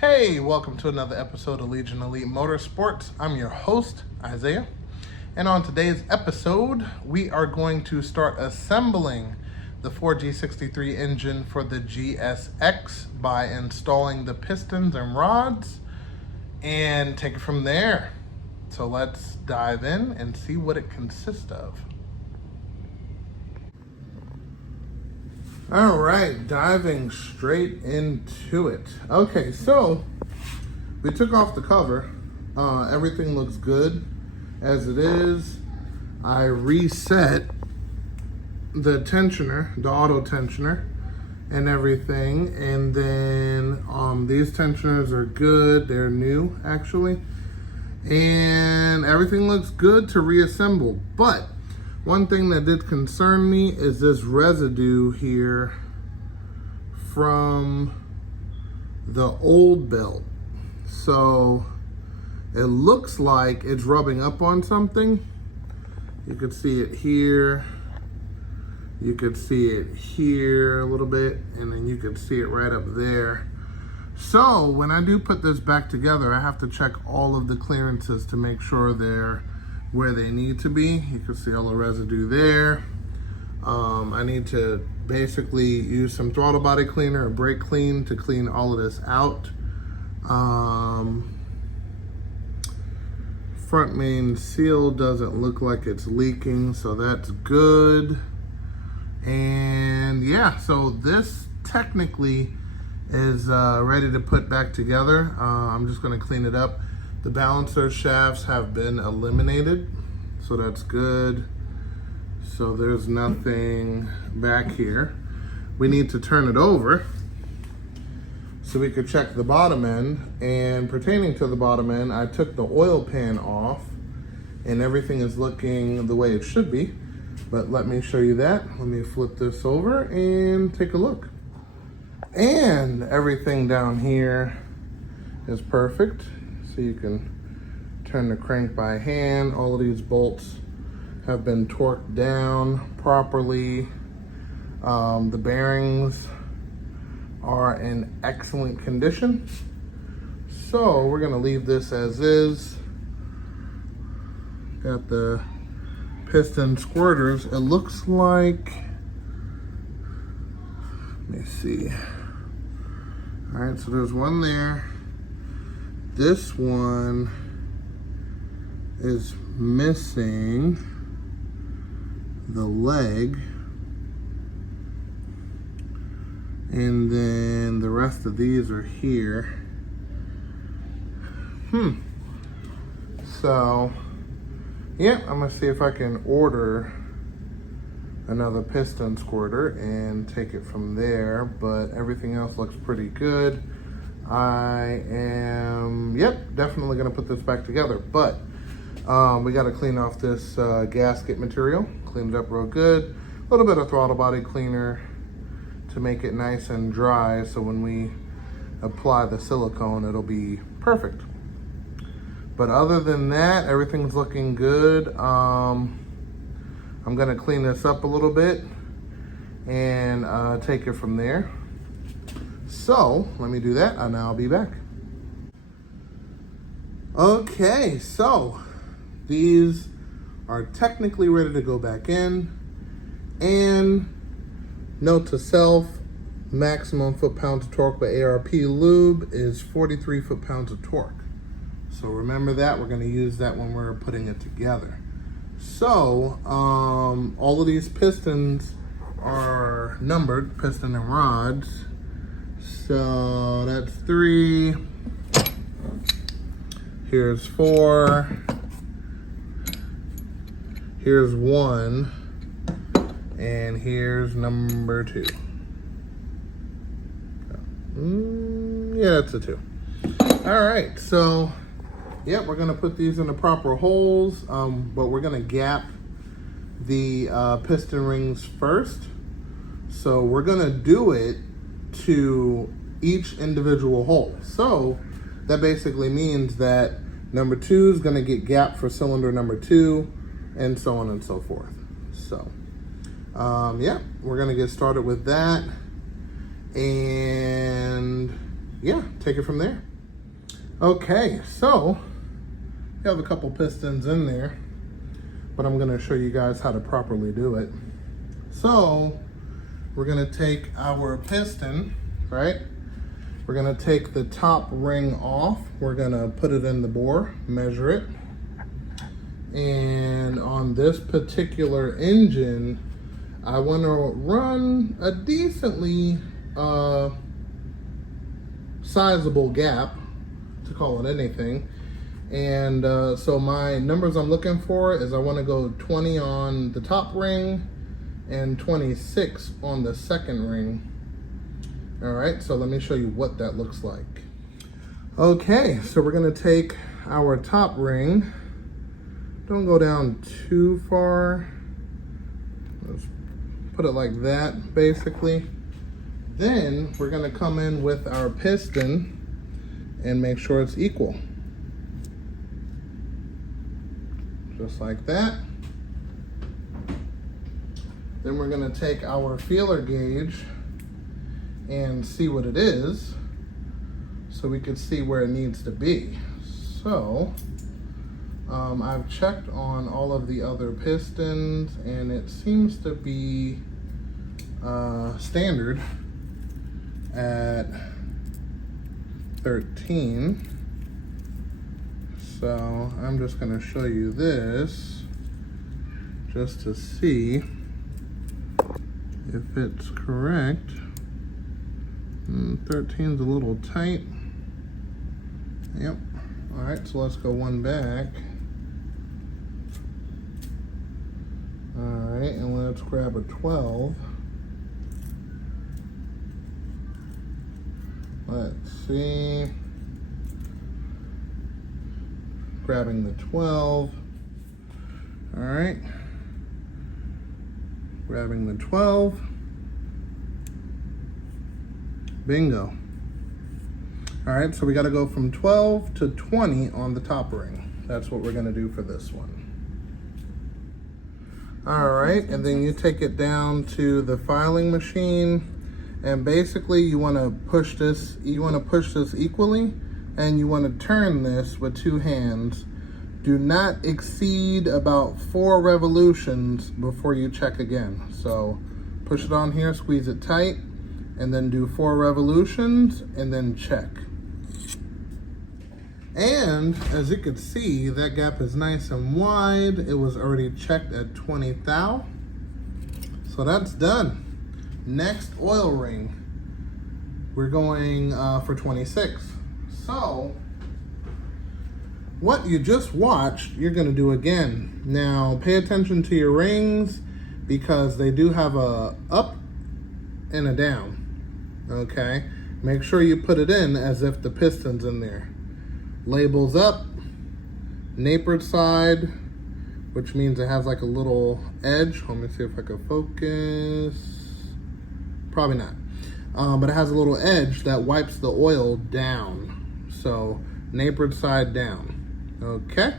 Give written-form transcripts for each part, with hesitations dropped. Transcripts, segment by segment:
Hey, welcome to another episode of Legion Elite Motorsports. I'm your host, Isaiah. And on today's episode, we are going to start assembling the 4G63 engine for the GSX by installing the pistons and rods and take it from there. So let's dive in and see what it consists of. All right, diving straight into it. Okay, so we took off the cover. Everything looks good as it is. I reset the tensioner, the auto tensioner, and everything. And then these tensioners are good. They're new, actually. And everything looks good to reassemble. But one thing that did concern me is this residue here from the old belt. So it looks like it's rubbing up on something. You could see it here. You could see it here a little bit, and then you could see it right up there. So when I do put this back together, I have to check all of the clearances to make sure they're where they need to be. You can see all the residue there. I need to basically use some throttle body cleaner or brake clean to clean all of this out. Front main seal doesn't look like it's leaking, so that's good. And yeah, so this technically is ready to put back together. I'm just gonna clean it up. The balancer shafts have been eliminated, so that's good. So there's nothing back here. We need to turn it over so we could check the bottom end. And pertaining to the bottom end, I took the oil pan off and everything is looking the way it should be. But let me show you that. Let me flip this over and take a look. And everything down here is perfect. So you can turn the crank by hand. All of these bolts have been torqued down properly. The bearings are in excellent condition. So we're gonna leave this as is. Got the piston squirters. It looks like, let me see. All right, so there's one there. This one is missing the leg, and then the rest of these are here. So yeah, I'm gonna see if I can order another piston squirter and take it from there, but everything else looks pretty good. I am, definitely gonna put this back together, but we gotta clean off this gasket material, clean it up real good. A little bit of throttle body cleaner to make it nice and dry, so when we apply the silicone, it'll be perfect. But other than that, everything's looking good. I'm gonna clean this up a little bit and take it from there. So let me do that and I'll be back. Okay, so these are technically ready to go back in. And note to self, maximum foot-pounds of torque by ARP lube is 43 foot-pounds of torque. So remember that, we're gonna use that when we're putting it together. So all of these pistons are numbered, piston and rods. So that's 3, here's 4, here's 1, and here's number 2. Yeah, that's a 2. All right, so we're gonna put these in the proper holes, but we're gonna gap the piston rings first. So we're gonna do it to each individual hole. So that basically means that number 2 is gonna get gapped for cylinder number 2, and so on and so forth. So we're gonna get started with that. And yeah, take it from there. Okay, so you have a couple pistons in there, but I'm gonna show you guys how to properly do it. So we're gonna take our piston, right? We're gonna take the top ring off. We're gonna put it in the bore, measure it. And on this particular engine, I wanna run a decently sizable gap, to call it anything. And so my numbers I'm looking for is I wanna go 20 on the top ring and 26 on the second ring. All right, so let me show you what that looks like. Okay, so we're gonna take our top ring. Don't go down too far. Let's put it like that, basically. Then we're gonna come in with our piston and make sure it's equal. Just like that. Then we're gonna take our feeler gauge and see what it is, so we can see where it needs to be. So I've checked on all of the other pistons and it seems to be standard at 13. So I'm just gonna show you this just to see if it's correct. 13's a little tight. Yep. All right, so let's go one back. All right, and let's grab a 12. Let's see. Grabbing the 12. All right. Grabbing the 12. Bingo. All right, so we got to go from 12 to 20 on the top ring. That's what we're going to do for this one. All right, and then you take it down to the filing machine, and basically you want to push this. You want to push this equally, and you want to turn this with two hands. Do not exceed about 4 revolutions before you check again. So push it on here, squeeze it tight, and then do 4 revolutions and then check. And as you can see, that gap is nice and wide. It was already checked at 20 thou. So that's done. Next oil ring, we're going for 26. So what you just watched, you're gonna do again. Now pay attention to your rings because they do have a up and a down. Okay, make sure you put it in as if the piston's in there. Labels up, napered side, which means it has like a little edge. Let me see if I can focus. Probably not. But it has a little edge that wipes the oil down. So napered side down. Okay.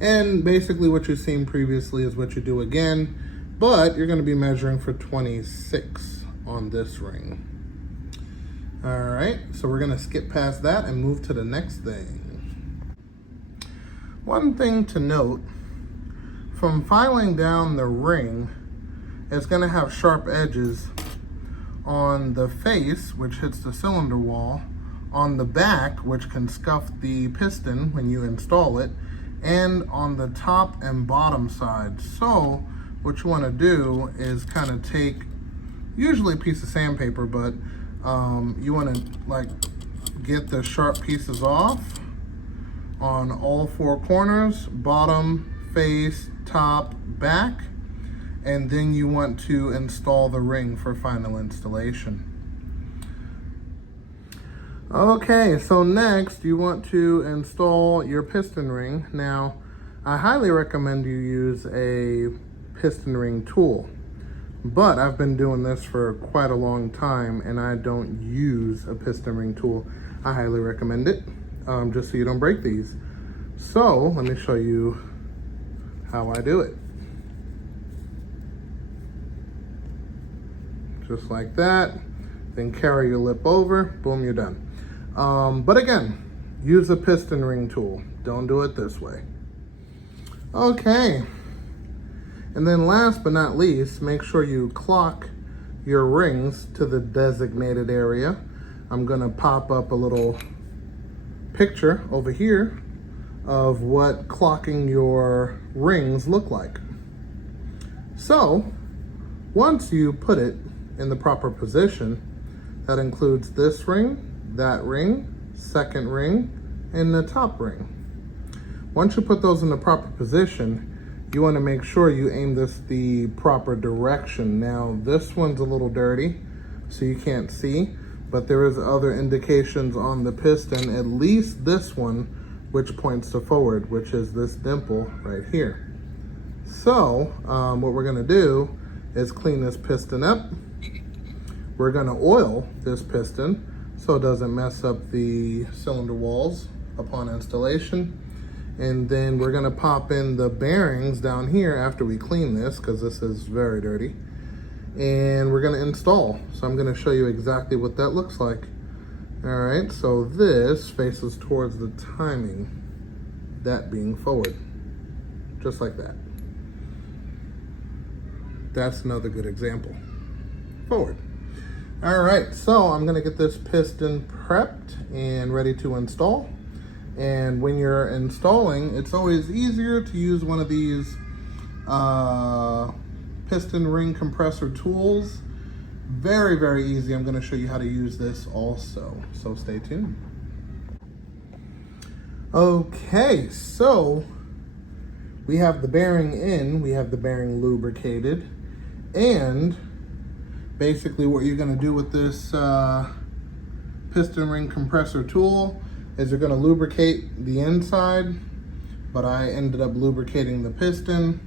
And basically what you've seen previously is what you do again, but you're going to be measuring for 26 on this ring. All right, so we're gonna skip past that and move to the next thing. One thing to note, from filing down the ring, it's gonna have sharp edges on the face, which hits the cylinder wall, on the back, which can scuff the piston when you install it, and on the top and bottom side. So what you wanna do is kind of take, usually a piece of sandpaper, but you want to like get the sharp pieces off on all 4 corners, bottom, face, top, back, and then you want to install the ring for final installation. Okay, so next you want to install your piston ring. Now, I highly recommend you use a piston ring tool. But I've been doing this for quite a long time and I don't use a piston ring tool. I highly recommend it, just so you don't break these. So let me show you how I do it. Just like that. Then carry your lip over, boom, you're done. But again, use a piston ring tool. Don't do it this way. Okay. And then last but not least, make sure you clock your rings to the designated area. I'm gonna pop up a little picture over here of what clocking your rings look like. So, once you put it in the proper position, that includes this ring, that ring, second ring, and the top ring. Once you put those in the proper position, you want to make sure you aim this the proper direction. Now, this one's a little dirty, so you can't see, but there is other indications on the piston, at least this one, which points to forward, which is this dimple right here. So, what we're gonna do is clean this piston up. We're gonna oil this piston so it doesn't mess up the cylinder walls upon installation. And then we're gonna pop in the bearings down here after we clean this, because this is very dirty. And we're gonna install. So I'm gonna show you exactly what that looks like. All right, so this faces towards the timing, that being forward, just like that. That's another good example, forward. All right, so I'm gonna get this piston prepped and ready to install. And when you're installing, it's always easier to use one of these piston ring compressor tools. Very, very easy. I'm gonna show you how to use this also, so stay tuned. Okay, so we have the bearing in, we have the bearing lubricated, and basically what you're gonna do with this piston ring compressor tool is you're gonna lubricate the inside, but I ended up lubricating the piston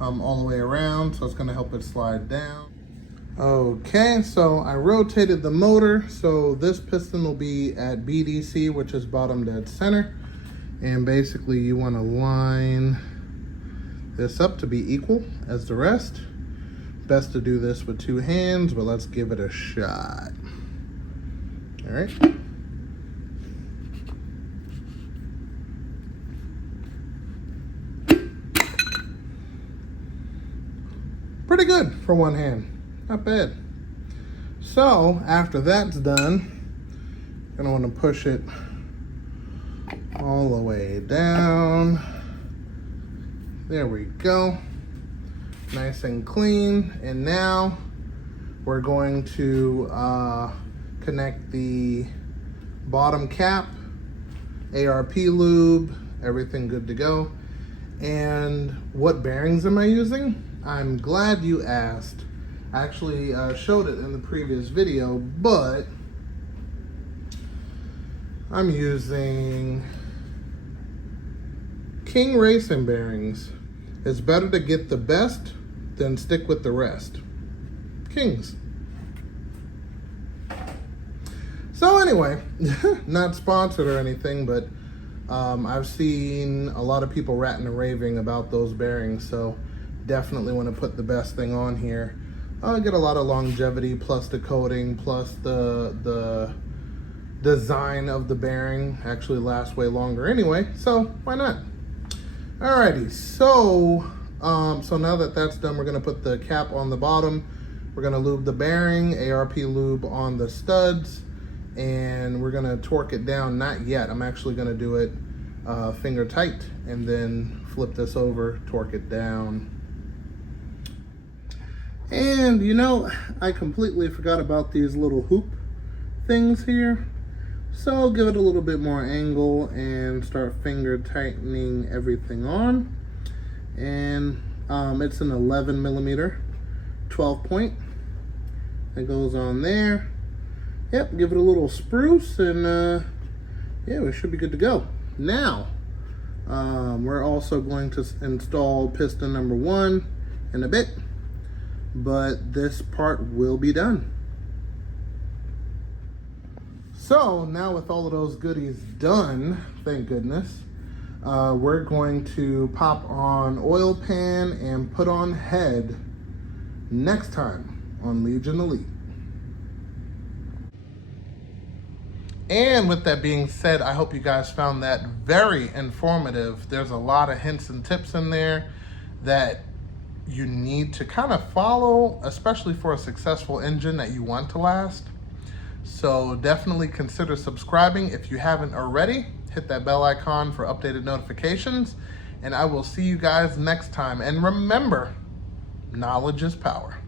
all the way around, so it's gonna help it slide down. Okay, so I rotated the motor, so this piston will be at BDC, which is bottom dead center, and basically you wanna line this up to be equal as the rest. Best to do this with two hands, but let's give it a shot. All right. Pretty good for one hand, not bad. So after that's done, you're gonna wanna push it all the way down. There we go, nice and clean. And now we're going to connect the bottom cap, ARP lube, everything good to go. And what bearings am I using? I'm glad you asked. I actually showed it in the previous video, but I'm using King Racing bearings. It's better to get the best than stick with the rest. Kings. So anyway, not sponsored or anything, but I've seen a lot of people ratting and raving about those bearings, so definitely want to put the best thing on here. I'll get a lot of longevity, plus the coating, plus the design of the bearing actually lasts way longer anyway, so why not? Alrighty, so now that that's done, we're gonna put the cap on the bottom. We're gonna lube the bearing, ARP lube on the studs, and we're gonna torque it down. Not yet, I'm actually gonna do it finger tight, and then flip this over, torque it down. And you know, I completely forgot about these little hoop things here. So I'll give it a little bit more angle and start finger tightening everything on. And it's an 11 millimeter 12 point that goes on there. Yep, give it a little spruce, and yeah, we should be good to go. Now, we're also going to install piston number 1 in a bit, but this part will be done. So now with all of those goodies done, thank goodness, we're going to pop on oil pan and put on head next time on Legion Elite. And with that being said, I hope you guys found that very informative. There's a lot of hints and tips in there that you need to kind of follow, especially for a successful engine that you want to last. So definitely consider subscribing if you haven't already. Hit that bell icon for updated notifications, and I will see you guys next time. And remember, knowledge is power.